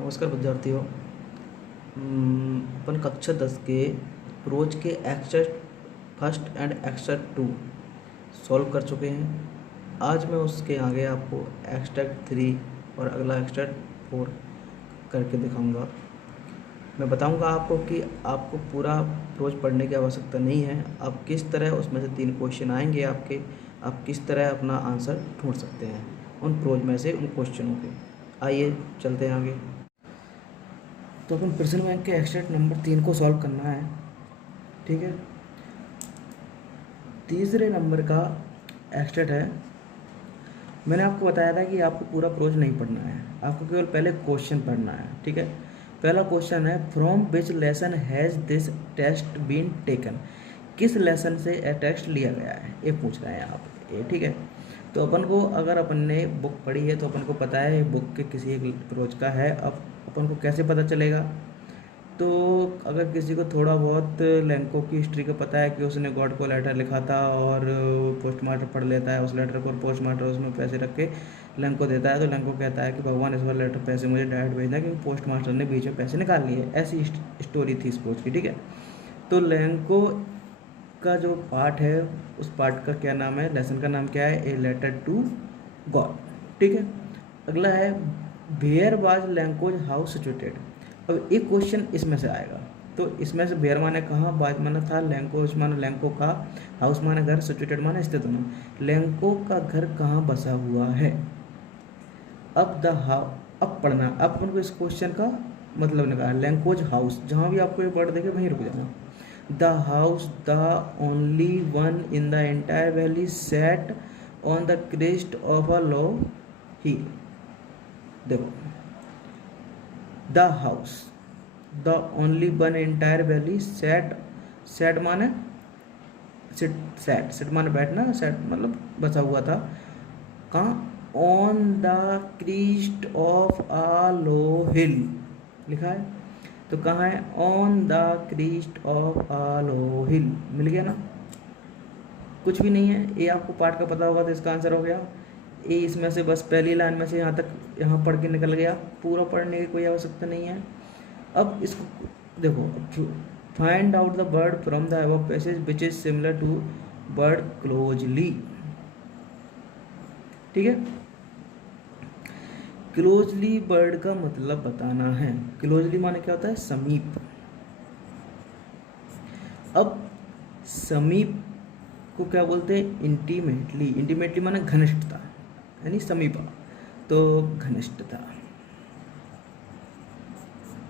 नमस्कार विद्यार्थियों। अपन कक्षा 10 के प्रोज के exercise first and exercise 2 solve कर चुके हैं। आज मैं उसके आगे आपको एक्सरसाइज 3 और अगला एक्सरसाइज 4 करके दिखाऊंगा। मैं बताऊंगा आपको कि आपको पूरा प्रोज पढ़ने की आवश्यकता नहीं है। आप किस तरह उसमें से 3 क्वेश्चन आएंगे आपके, आप किस तरह अपना आंसर ढूंढ सकते हैं उन प्रोज में से, उन क्वेश्चनों के। आइए चलते हैं आगे। तो अपन प्रश्न बैंक के एक्सरसाइज नंबर 3 को सॉल्व करना है। ठीक है, तीसरे नंबर का एक्सरसाइज है। मैंने आपको बताया था कि आपको पूरा प्रोज नहीं पढ़ना है, आपको केवल पहले क्वेश्चन पढ़ना है। ठीक है, पहला क्वेश्चन है from which lesson has this text been taken. किस लेसन से यह टेक्स्ट लिया गया है, ये पूछ रहे हैं आप ये। ठीक है, तो अपन को, अगर अपन ने बुक पढ़ी है तो अपन को पता है बुक के किसी एक प्रोज का है। अब अपन को कैसे पता चलेगा? तो अगर किसी को थोड़ा बहुत लैंको की हिस्ट्री का पता है कि उसने गॉड को लेटर लिखा था और पोस्टमास्टर पढ़ लेता है उस लेटर को, पोस्टमास्टर उसमें पैसे रख के लैंको देता है, तो लैंको कहता है कि भगवान इस बार लेटर पैसे मुझे डायरेक्ट भेजना क्योंकि पोस्टमास्टर ने बीच में पैसे निकाल लिए। ऐसी स्टोरी थी स्पोर्ट्स की। ठीक है, तो लैंको का जो पार्ट है उस पार्ट का क्या नाम है, लेसन का नाम क्या है? A letter to God. ठीक है, अगला है where was Lencho's house situated. अब एक क्वेश्चन इसमें से आएगा, तो इसमें से वेयर माने कहाँ, वाज माने था, लैंकोज माने लैंको का, हाउस माने घर, सिचुएटेड माने स्थित होना। लैंको का घर कहाँ बसा हुआ है? अब अब पढ़ना, अब अपन को इस क्वेश्चन का मतलब निकालना। लैंकोज हाउस, जहाँ भी आपको ये वर्ड देखे वहीं रुक जाना। The house the only one in the entire valley set on the crest of a low hill. देखो, the house the only one entire valley set, set माने सिट, सेट माने बैठना, सेट मतलब बचा हुआ था। कहाँ? On the crest of a low hill लिखा है, तो कहाँ है? On the crest of a low hill. मिल गया ना? कुछ भी नहीं है, ये आपको पार्ट का पता होगा तो इसका आंसर हो गया। ए इसमें से बस पहली लाइन में से यहाँ तक, यहाँ पढ़ के निकल गया, पूरा पढ़ने की कोई आवश्यकता नहीं है। अब इसको देखो, find out the word from the above passage which is similar to word closely. ठीक है, क्लोजली वर्ड का मतलब बताना है। क्लोजली माने क्या होता है? समीप। अब समीप को क्या बोलते हैं? इंटीमेटली। इंटीमेटली माने घनिष्ठता, यानी समीपा, तो घनिष्ठता।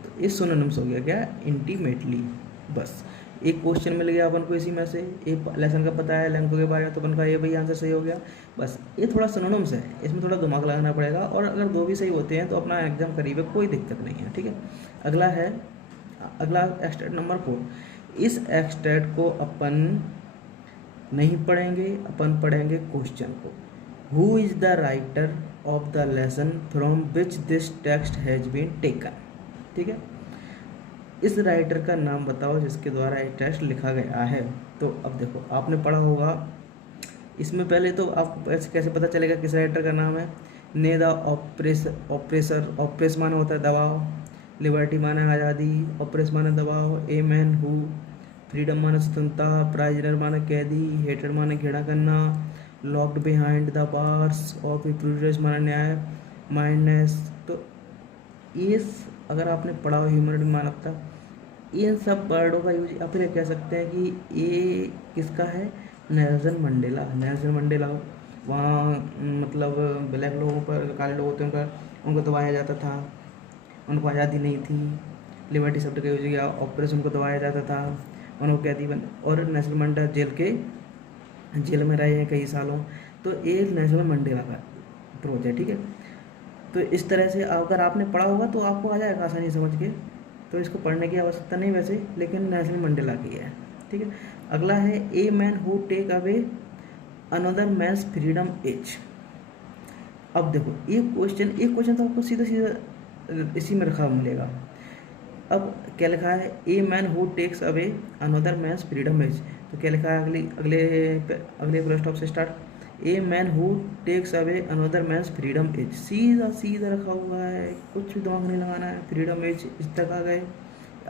तो इस सिनोनिम्स हो गया क्या? इंटीमेटली। बस एक क्वेश्चन मिल गया अपन को इसी में से, एक लेसन का पता है लैंको के बारे में, तो अपन का ये भाई आंसर सही हो गया। बस ये थोड़ा सिनोनिम्स है, इसमें थोड़ा दिमाग लगाना पड़ेगा, और अगर दो भी सही होते हैं तो अपना एग्जाम करीब है, कोई दिक्कत नहीं है। ठीक है, अगला है, अगला एक्सटेट नंबर 4। इस एक्सटेट को अपन नहीं पढ़ेंगे, अपन पढ़ेंगे क्वेश्चन को। Who is the writer of the lesson from which this text has been taken. ठीक है, इस राइटर का नाम बताओ जिसके द्वारा ये टेक्स्ट लिखा गया है। तो अब देखो, आपने पढ़ा होगा इसमें पहले, तो आपको कैसे पता चलेगा किस राइटर का नाम है? ने द ऑपरेसर, ऑपरेस माने होता है दबाव, लिबर्टी माने आज़ादी, ऑपरेस माने दबाव, ए मैन हु, फ्रीडम माने स्वतंत्रता, प्राइजनर माने कैदी, हेटेड माने घृणा करना, locked behind the bars of A privilege माने न्याय, माइंडनेस। तो इस, अगर आपने पढ़ा हो ह्यूमनिटी मानवता, इन सब वर्डों का यूज, या फिर कह सकते हैं कि ये किसका है? Nelson Mandela. नेल्सन मंडेला वहाँ मतलब ब्लैक लोगों पर, काले लोग होते हैं उनको दबाया जाता था, उनको आज़ादी नहीं थी। लिबर्टी शब्द का यूज किया, ऑपरेशन उनको दबाया जाता था, उनको कैदी बन, और नेल्सन मंडेला जेल में रहे हैं कई सालों। तो ये नेल्सन मंडेला का अप्रोच है। ठीक है, तो इस तरह से अगर आपने पढ़ा होगा तो आपको आ जाएगा आसानी समझ के, तो इसको पढ़ने की आवश्यकता नहीं वैसे, लेकिन नेल्सन मंडेला की है। ठीक है, अगला है a man who take away another man's freedom is. अब देखो, एक क्वेश्चन तो आपको सीधा सीधा इसी में रखा मिलेगा। अब क्या लिखा है? A man who takes away another man's freedom is. तो क्या लिखा है? अगले अगले फुल स्टॉप से start, a man who takes away another man's freedom is, सीधा सीधा रखा हुआ है, कुछ भी दिमाग नहीं लगाना है, फ्रीडम इज इस तक आ गए।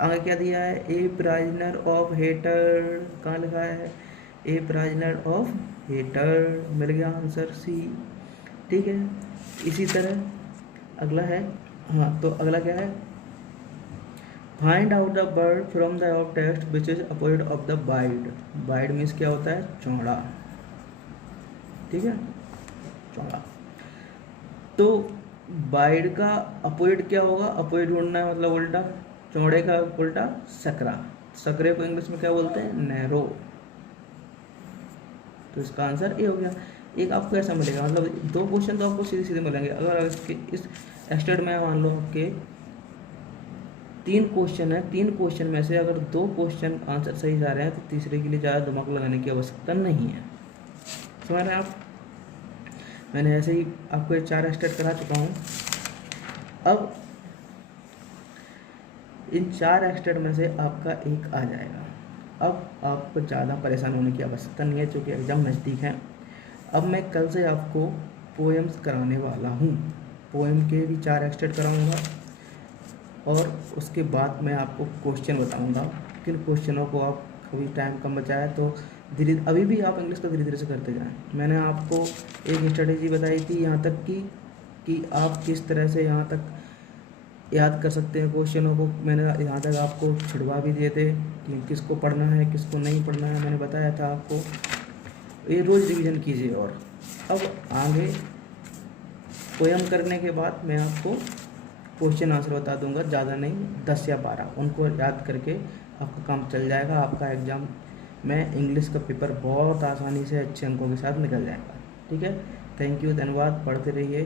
आगे क्या दिया है, ए प्राइजनर ऑफ हेटर, कहाँ लिखा है, ए प्राइजनर ऑफ हेटर, मिल गया आंसर सी। ठीक है, इसी तरह अगला है, हाँ तो अगला क्या है, find out the bird from the of text which is opposite of the wide. Wide means क्या होता है, चौड़ा। ठीक है, चौड़ा। तो बाइड का अपोजिट क्या होगा, अपोजिट ढूंढना है मतलब उल्टा, चौड़े का उल्टा सकरा, सकरे को इंग्लिश में क्या बोलते हैं, नैरो। तो इसका आंसर ए हो गया। एक आपको ऐसा मिलेगा, मतलब दो क्वेश्चन तो आपको सीधे सीधे मिलेंगे। अगर इसके इस स्टेट में मान लो आपके 3 क्वेश्चन है, 3 क्वेश्चन में से अगर 2 क्वेश्चन आंसर सही जा रहे हैं तो तीसरे के लिए ज़्यादा दिमाग लगाने की आवश्यकता नहीं है। समझ रहे हैं आप? मैंने ऐसे ही आपको ये 4 स्टेट करा चुका हूँ। अब इन 4 स्टेट में से आपका एक आ जाएगा। अब आपको ज़्यादा परेशान होने की आवश्यकता नहीं है क्योंकि एग्ज़ाम नज़दीक है। अब मैं कल से आपको पोएम्स कराने वाला हूँ, पोएम के भी 4 स्टेट कराऊँगा और उसके बाद मैं आपको क्वेश्चन बताऊँगा। किन क्वेश्चनों को आप कभी टाइम कम बचा है तो धीरे, अभी भी आप इंग्लिश को धीरे धीरे से करते जाएं। मैंने आपको एक स्ट्रेटेजी बताई थी यहाँ तक कि आप किस तरह से यहाँ तक याद कर सकते हैं क्वेश्चनों को। मैंने यहाँ तक आपको छिड़वा भी दिए थे कि किसको पढ़ना है किसको नहीं पढ़ना है, मैंने बताया था आपको। ये रोज़ रिवीजन कीजिए। और अब आगे पोएम करने के बाद मैं आपको क्वेश्चन आंसर बता दूंगा, ज़्यादा नहीं 10 या 12, उनको याद करके आपका काम चल जाएगा। आपका एग्ज़ाम में इंग्लिश का पेपर बहुत आसानी से अच्छे अंकों के साथ निकल जाएगा। ठीक है, थैंक यू, धन्यवाद, पढ़ते रहिए।